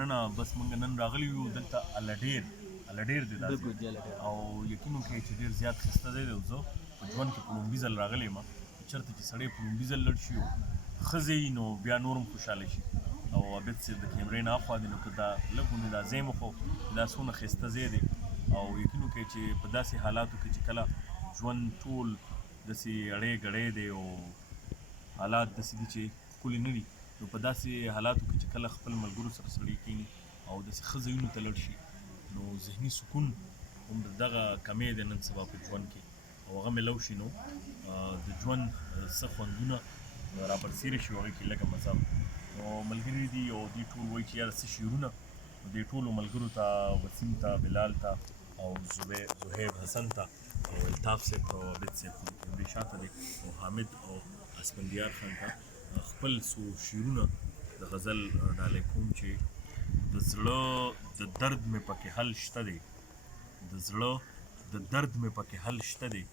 مننه. بس موږ نن راغلي یو دلته الډیر دی دا او یقین وکړئ چې ډېر زیات ښایسته ځای دی. او زه په ژوند کې په لومړي ځل راغلی یم. چېرته چې سړی په لومړي ځل لړ شي او ښځې وي نو بیا نور هم خوشحاله شي. او عابد صاحب د کیمرې نه اخوا دی نو که دا لږ ونې دا ځای مو خو دا څومره ښایسته ځای دی. او یقین وکړئ چې په داسې حالاتو کې چې کله ژوند ټول داسې اړی ګړی دی او حالات داسې دي چې ښکلي نه دي، نو په داسې حالاتو کې چې کله خپل ملګرو سره سړی کښېني او داسې ښه ځایونو ته لړ شي نو ذهني سکون هم د دغه کمی دی نن سبا په ژوند کې. او هغه میلو شي نو د ژوند څه خوندونه رابرسېره شي هغې کې لږه مزه. نو ملګري دي او دوی ټول وایي چې یاره څه شعرونه دې ټولو ملګرو ته، وسیم ته، بلال ته او زهیب حسن ته او الطاف صاحب ته او عابد صاحب ته د کیمرې شاته دی او حامد او اسفندیار خان ته خپل څو شعرونه د غزل ډالۍ کوم چې د زړه د درد مې پکې حل شته دی، د زړه د درد مې پکې حل شته دی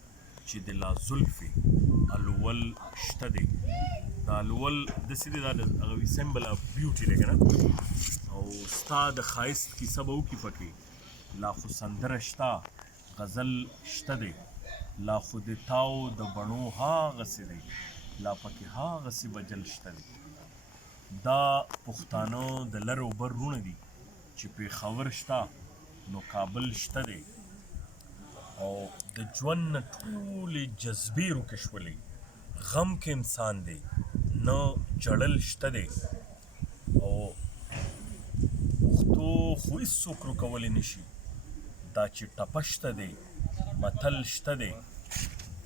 چې د لا زلفې الول شته دی. دا الول داسې دی دا د هغه سمبل اف بیوټي دی که نه. او ستا د ښایست کیسه به وکړي پکې لا خو سندره شته غزل شته دی، لا خو د تاو د بڼو هاغسې دی لا پکې هاغسې وجل شته دی. دا پښتانه د لر او بر وروڼه دي چې پېښور شته نو کابل شته دی. او د ژوند نه ټولې جذبې روکې شولې غم کې انسان دی نه جړل شته دی. او پښتو خو هېڅوک روکولی نه شي دا چې ټپه شته دی متل شته دی.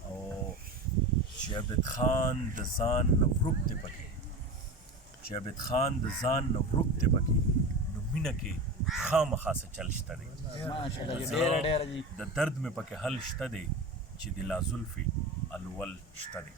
او چې عابد خان د ځان نه ورک دی پکې، چې عابد خان د ځان نه ورک دی پکې نو مینه کې خامخا څه چل شته دی. د درد مې پکې حل شته دی چې د لا زلفې الول شته دی.